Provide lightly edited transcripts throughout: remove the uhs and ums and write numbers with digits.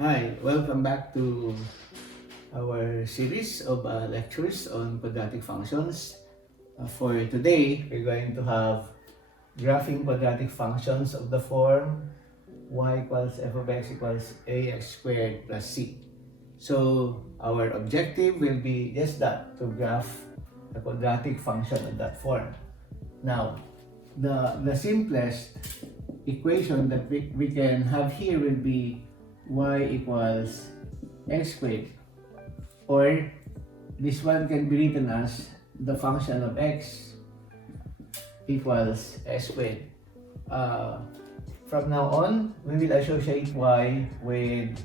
Hi, welcome back to our series of lectures on quadratic functions. For today, we're going to have graphing quadratic functions of the form y equals f of x equals ax squared plus c. So our objective will be just that, to graph the quadratic function of that form. Now, the simplest equation that we can have here will be y equals x squared, or this one can be written as the function of x equals s squared. From now on, we will associate y with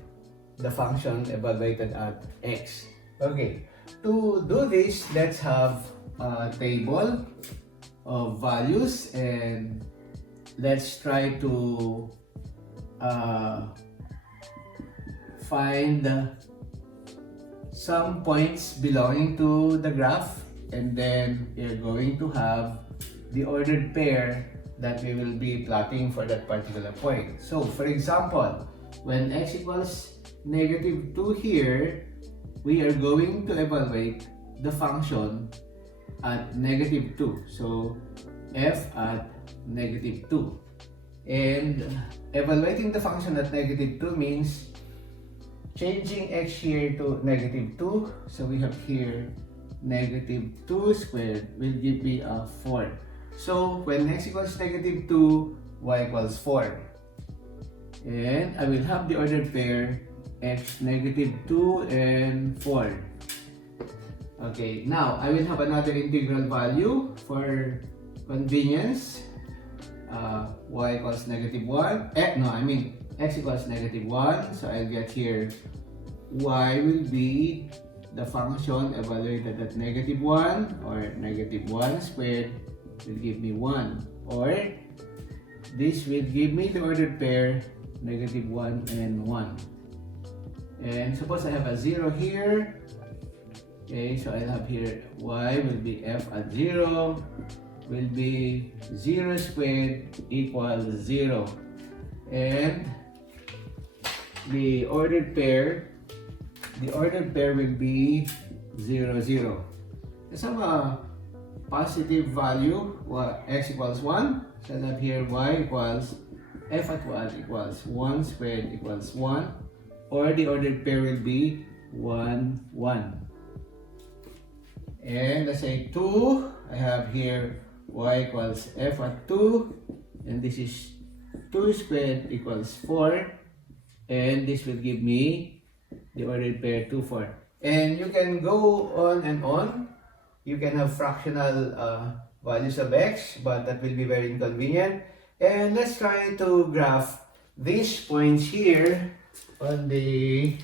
the function evaluated at x. Okay, to do this, let's have a table of values and let's try to find some points belonging to the graph, and then we're going to have the ordered pair that we will be plotting for that particular point. So for example, when x equals -2 here, we are going to evaluate the function at -2. So f at -2. And evaluating the function at -2 means changing x here to -2. So we have here -2 squared will give me a 4. So when x equals -2, y equals 4. And I will have the ordered pair x -2 and 4. Okay, now I will have another integral value for convenience. Y equals -1. X equals -1. So I'll get here y will be the function evaluated at -1, or -1 squared will give me 1, or this will give me the ordered pair -1 and 1. And suppose I have a 0 here. Okay, so I'll have here y will be f at 0 will be 0 squared equals 0, and the ordered pair will be 0, 0. Let's have a positive value, x equals 1. So I'll have here y equals f at 1 equals 1 squared equals 1, or the ordered pair will be 1, 1. And let's say 2, I have here y equals f at 2, and this is 2 squared equals 4, and this will give me the ordered pair 2, 4. And you can go on and on. You can have fractional values of x, but that will be very inconvenient. And let's try to graph these points here on the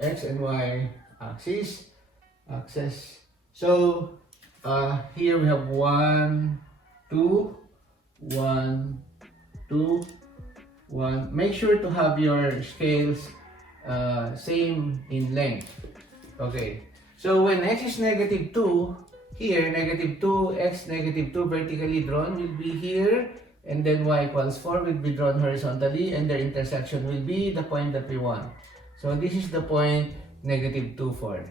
x and y axis. So here we have 1, 2, 1, 2, 1. Make sure to have your scales same in length. Okay, so when x is -2, here -2, x -2 vertically drawn will be here, and then y equals 4 will be drawn horizontally, and their intersection will be the point that we want. So this is the point -2, 4.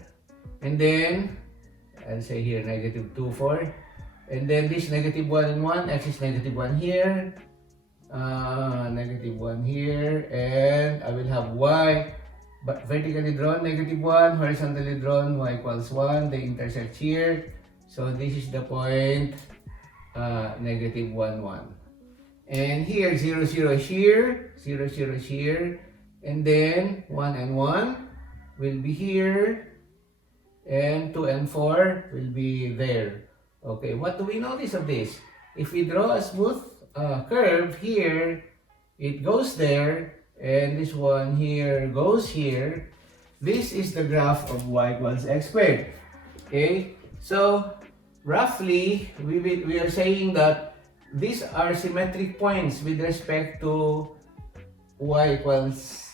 And then I'll say here -2, 4. And then this -1 and 1, x is -1 here, -1 here, and I will have y but vertically drawn -1, horizontally drawn y equals 1. They intersect here, so this is the point -1, 1. And here 0, 0 here, 0, 0 here, and then 1 and 1 will be here, and 2 and 4 will be there. Okay, what do we notice of this? If we draw a smooth curve here, it goes there, and this one here goes here. This is the graph of y equals x squared. Okay, so roughly we are saying that these are symmetric points with respect to y equals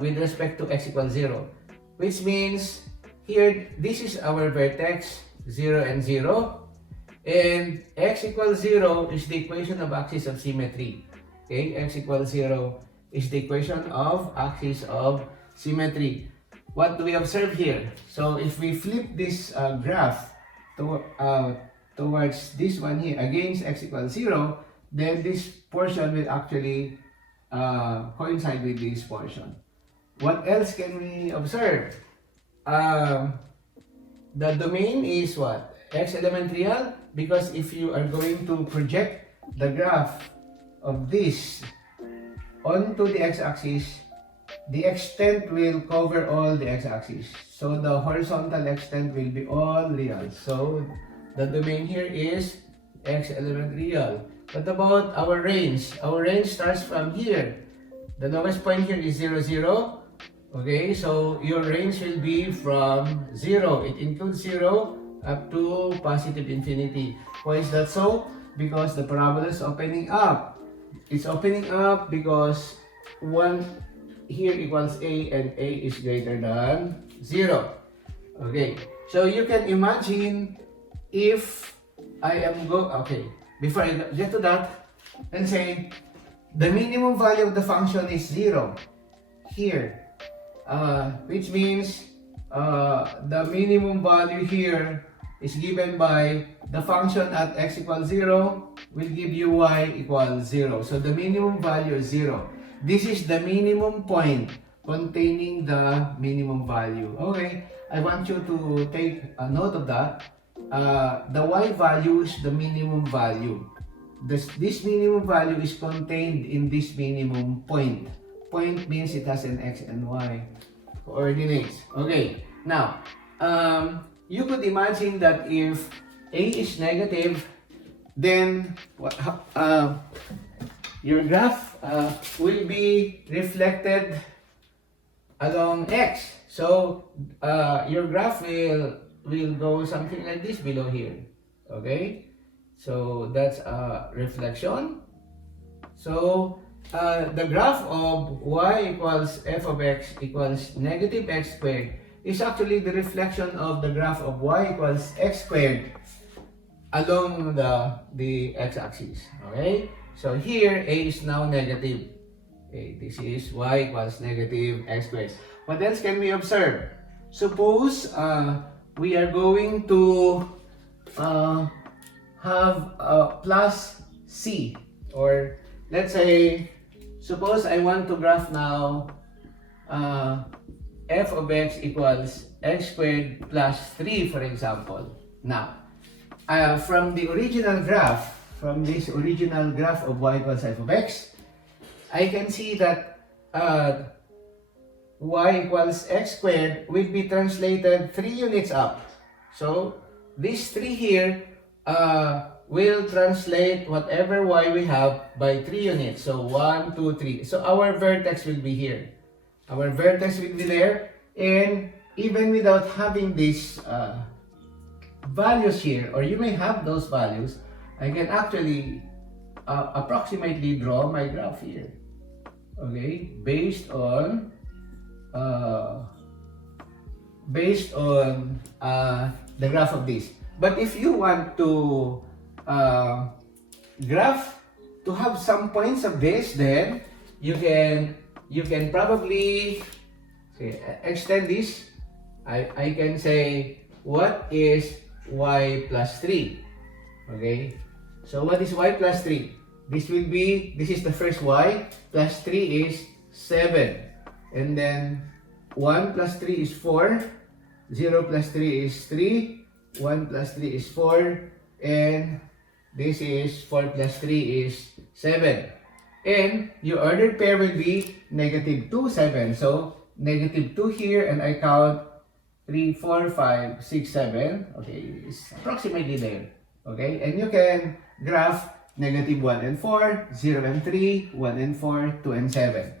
with respect to x equals 0, which means here this is our vertex 0 and 0, and x equals 0 is the equation of axis of symmetry. Okay, x equals 0 is the equation of axis of symmetry. What do we observe here? So if we flip this graph towards this one here against x equals 0, then this portion will actually coincide with this portion. What else can we observe? The domain is what? X element real, because if you are going to project the graph of this onto the x-axis, the extent will cover all the x-axis. So the horizontal extent will be all real. So the domain here is x element real. What about our range? Our range starts from here. The lowest point here is 0, 0. Okay, so your range will be from 0. It includes 0 up to positive infinity. Why is that so? Because the parabola is opening up. It's opening up because 1 here equals a and a is greater than 0. Okay, so you can imagine if I am okay, before I get to that, let's say the minimum value of the function is 0 here. Which means the minimum value here is given by the function at x equals 0 will give you y equals 0. So the minimum value is 0. This is the minimum point containing the minimum value. Okay, I want you to take a note of that. The y value is the minimum value. This minimum value is contained in this minimum point. Point means it has an x and y coordinates. Okay, now you could imagine that if a is negative, then your graph will be reflected along x. So your graph will go something like this below here. Okay, so that's a reflection. So the graph of y equals f of x equals negative x squared is actually the reflection of the graph of y equals x squared along the x-axis. Okay, so here a is now negative. Okay, this is y equals negative x squared. What else can we observe? Suppose we are going to have plus c, or let's say, suppose I want to graph now f of x equals x squared plus 3, for example. Now, from the original graph, from this original graph of y equals f of x, I can see that y equals x squared will be translated 3 units up. So, this 3 here will translate whatever y we have by 3 units. So 1, 2, 3. So our vertex will be here. Our vertex will be there. And even without having these values here, or you may have those values, I can actually approximately draw my graph here. Okay, based on the graph of this. But if you want to graph to have some points of this, then you can probably extend this. I can say, what is y plus 3? Okay, so what is y plus 3? This is the first y, plus 3 is 7, and then 1 plus 3 is 4, 0 plus 3 is 3, 1 plus 3 is 4, and this is 4 plus 3 is 7. And your ordered pair will be negative 2, 7. So negative 2 here, and I count 3, 4, 5, 6, 7. Okay, it's approximately there. Okay, and you can graph negative 1 and 4, 0 and 3, 1 and 4, 2 and 7.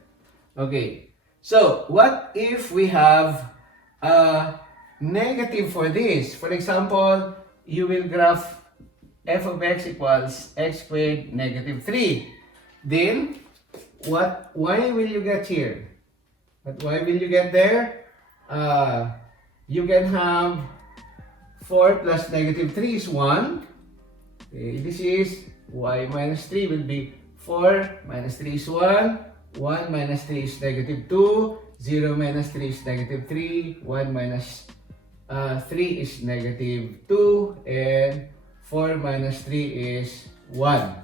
Okay, so what if we have negative for this? For example, you will graph f of x equals x squared negative 3. Then, what y will you get here? What y will you get there? You can have 4 plus negative 3 is 1. Okay, this is y minus 3 will be 4 minus 3 is 1. 1 minus 3 is negative 2, 0 minus 3 is negative 3, 1 minus 3 is negative 2, and 4 minus 3 is 1.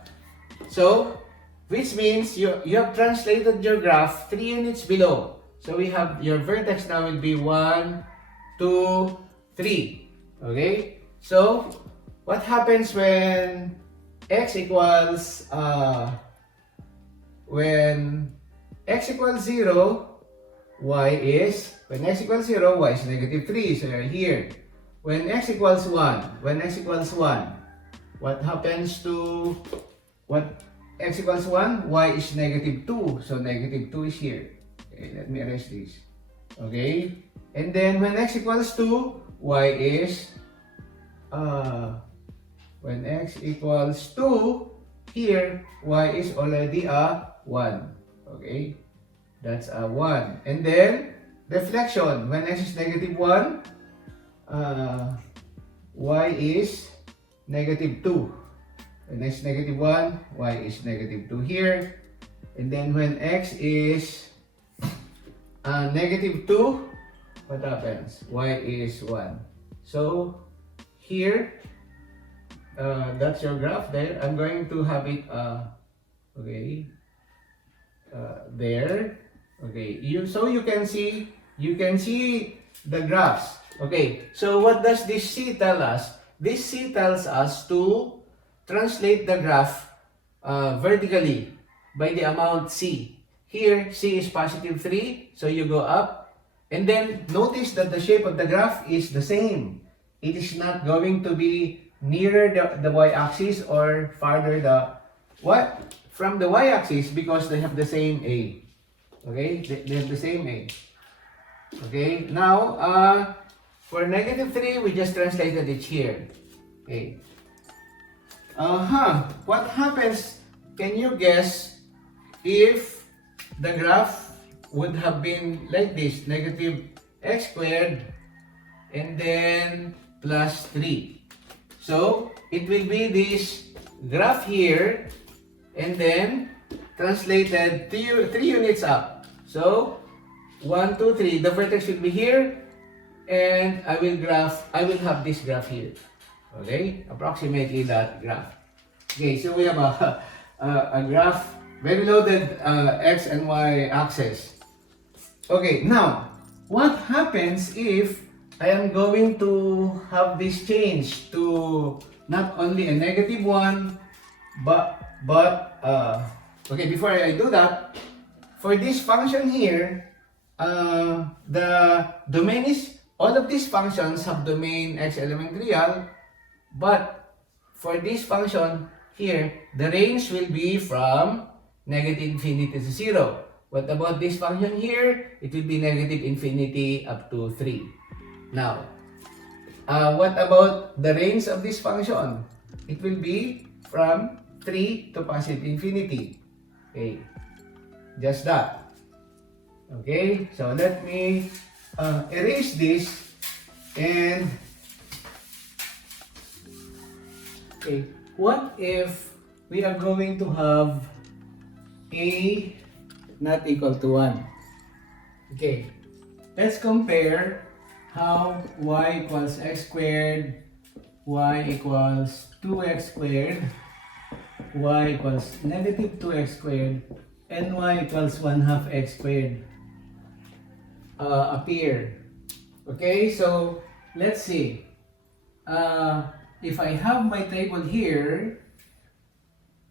So, which means you have translated your graph 3 units below. So we have your vertex now will be 1, 2, 3. Okay? So, what happens when x equals 0, when x equals 0, y is negative 3, so you're here. When x equals 1, what happens to x equals 1, y is negative 2, so negative 2 is here. Okay, let me erase this. Okay, and then when x equals 2, y is when x equals 2, here, y is already a 1. Okay, that's a 1. And then, reflection, when x is negative 1, y is negative 2. When x is negative 1, y is negative 2 here. And then when x is negative 2, what happens? Y is 1. So, here, that's your graph there. I'm going to have it, there. Okay, so you can see the graphs. Okay, so what does this C tell us? This C tells us to translate the graph vertically by the amount C. Here, C is positive 3, so you go up. And then, notice that the shape of the graph is the same. It is not going to be nearer the y-axis or farther from the y-axis because they have the same A. Okay, they have the same A. Okay, now, for negative 3, we just translated it here. Okay. What happens, can you guess, if the graph would have been like this, negative x squared and then plus 3. So, it will be this graph here and then translated 3 units up. So, 1, 2, 3, the vertex will be here and I will have this graph here. Okay, approximately that graph. Okay, so we have a graph, very loaded x and y axis. Okay, now, what happens if I am going to have this change to not only a negative 1, but okay, before I do that, for this function here, the domain is, all of these functions have domain x element real, but for this function here, the range will be from negative infinity to 0. What about this function here? It will be negative infinity up to 3. Now, what about the range of this function? It will be from 3 to positive infinity. Okay, just that. Okay, so let me erase this and okay, what if we are going to have A not equal to 1? Okay, let's compare how y equals x squared, y equals 2x squared, y equals negative 2x squared, and y equals 1/2 x squared appear. Okay, so let's see. If I have my table here,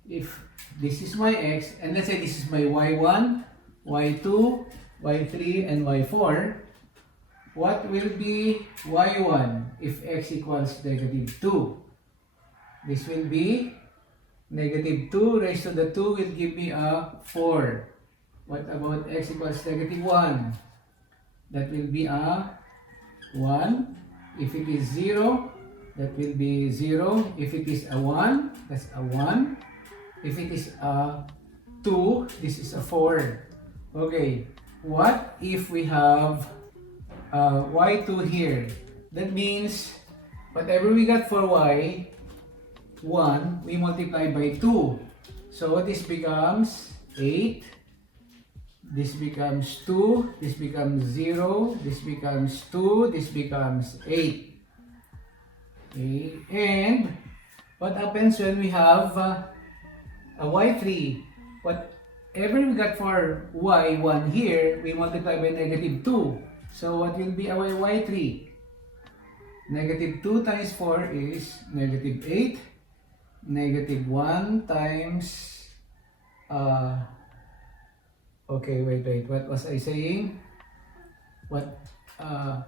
if this is my x, and let's say this is my y1, y2, y3, and y4, what will be y1 if x equals negative 2? This will be negative 2 raised to the 2 will give me a 4. What about x equals negative 1? That will be a 1. If it is 0, that will be 0. If it is a 1, that's a 1. If it is a 2, this is a 4. Okay, what if we have y2 here? That means whatever we got for y1, we multiply by 2. So this becomes 8. this becomes 2, this becomes 0, this becomes 2, this becomes 8. Okay, and what happens when we have a y3? Whatever we got for y1 here, we multiply by negative 2. So what will be our y3? Negative 2 times 4 is negative 8. Negative 1 times okay, wait, what was I saying? Okay,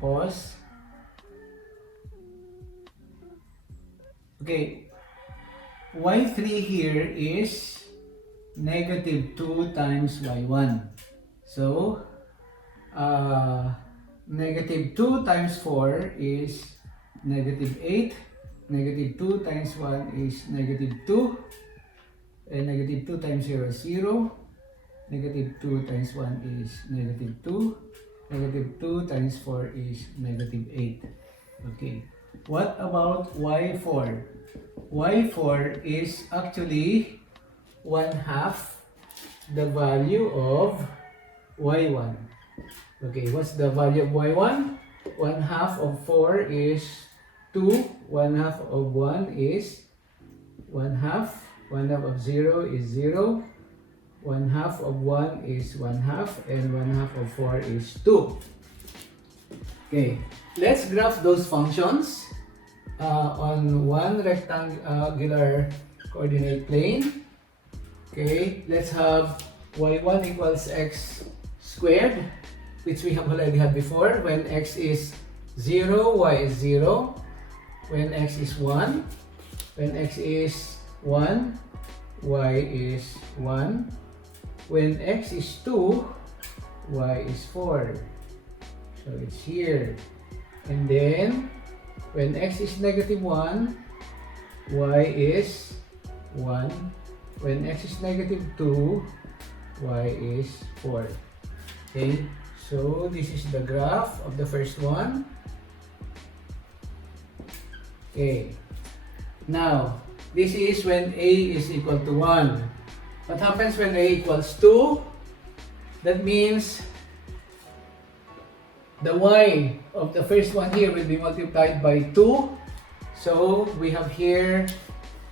pause. Okay, y3 here is negative 2 times y1. So negative 2 times 4 is negative 8. Negative 2 times 1 is negative 2. And negative 2 times 0 is 0. Negative 2 times 1 is negative 2. Negative 2 times 4 is negative 8. Okay. What about y4? y4 is actually 1/2 the value of y1. Okay, what's the value of y1? 1/2 of 4 is 2. 1/2 of 1 is 1/2. 1/2 of 0 is 0. 1/2 of 1 is 1/2. And 1/2 of 4 is 2. Okay, let's graph those functions on one rectangular coordinate plane. Okay, let's have y1 equals x squared, which we have already had before. When x is 0, y is 0. When x is 1, when x is 1, y is 1. When x is 2, y is 4. So it's here. And then, when x is negative 1, y is 1. When x is negative 2, y is 4. Okay, so this is the graph of the first one. Okay, now this is when a is equal to 1. What happens when a equals 2? That means the y of the first one here will be multiplied by 2. So we have here,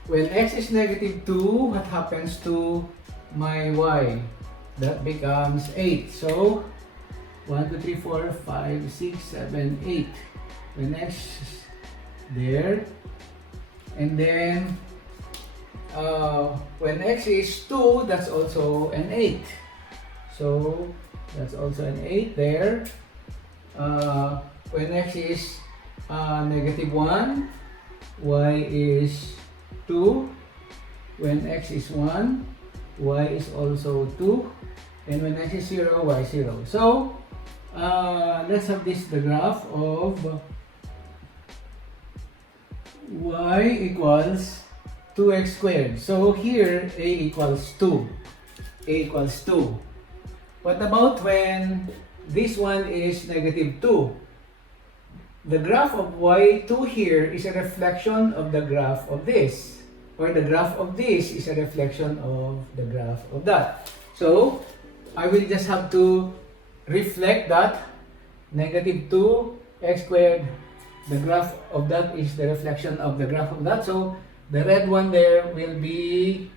when x is negative 2, what happens to my y? That becomes 8. So 1, 2, 3, 4, 5, 6, 7, 8. When x is there. And then when x is 2, that's also an 8. So that's also an 8 there. When x is negative 1, y is 2. When x is 1, y is also 2. And when x is 0, y is 0. So let's have this, the graph of y equals 2x squared. So here a equals 2. A equals 2. What about when this one is negative 2? The graph of y2 here is a reflection of the graph of this. Or the graph of this is a reflection of the graph of that. So I will just have to reflect that negative 2x squared. The graph of that is the reflection of the graph of that. So the red one there will be,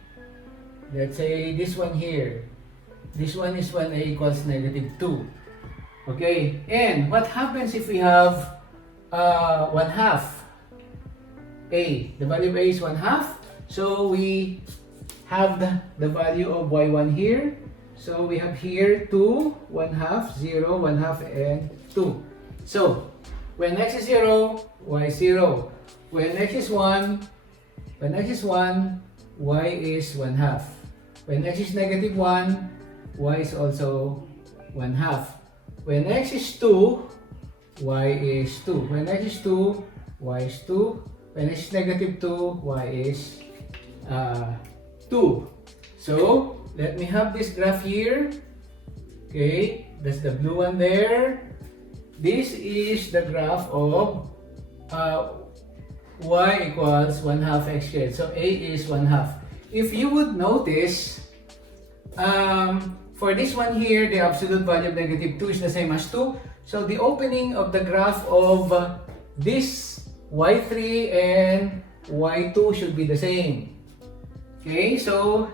let's say, this one here. This one is when a equals negative 2. Okay, and what happens if we have 1/2? A, the value of a is 1/2. So we have the value of y1 here. So we have here 2, 1/2, 0, 1/2, and 2. So when x is 0, y is 0. When x is 1, y is 1/2. When x is negative 1, y is also 1/2. When x is 2, y is 2. When x is 2, y is 2. When x is negative 2, y is 2. So let me have this graph here. Okay, that's the blue one there. This is the graph of y equals 1/2 x squared. So a is 1/2. If you would notice, For this one here, the absolute value of negative 2 is the same as 2. So the opening of the graph of this y3 and y2 should be the same. Okay, so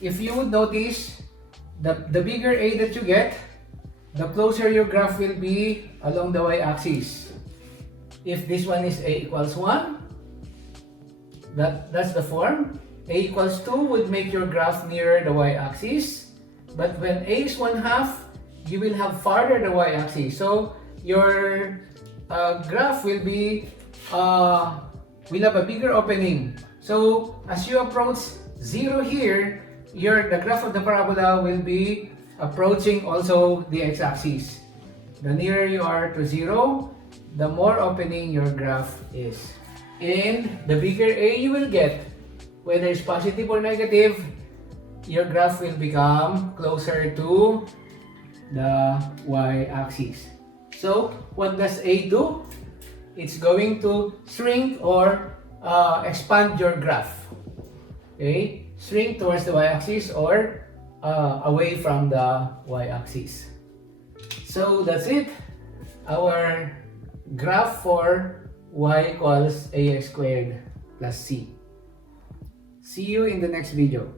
if you would notice, the bigger a that you get, the closer your graph will be along the y-axis. If this one is a equals 1, that's the form. A equals 2 would make your graph nearer the y-axis. But when a is 1/2, you will have farther the y-axis. So your graph will have a bigger opening. So as you approach 0 here, the graph of the parabola will be approaching also the x-axis. The nearer you are to 0, the more opening your graph is. And the bigger a you will get, whether it's positive or negative, your graph will become closer to the y-axis. So what does a do? It's going to shrink or expand your graph. Okay? Shrink towards the y-axis or away from the y-axis. So that's it. Our graph for y equals ax squared plus c. See you in the next video.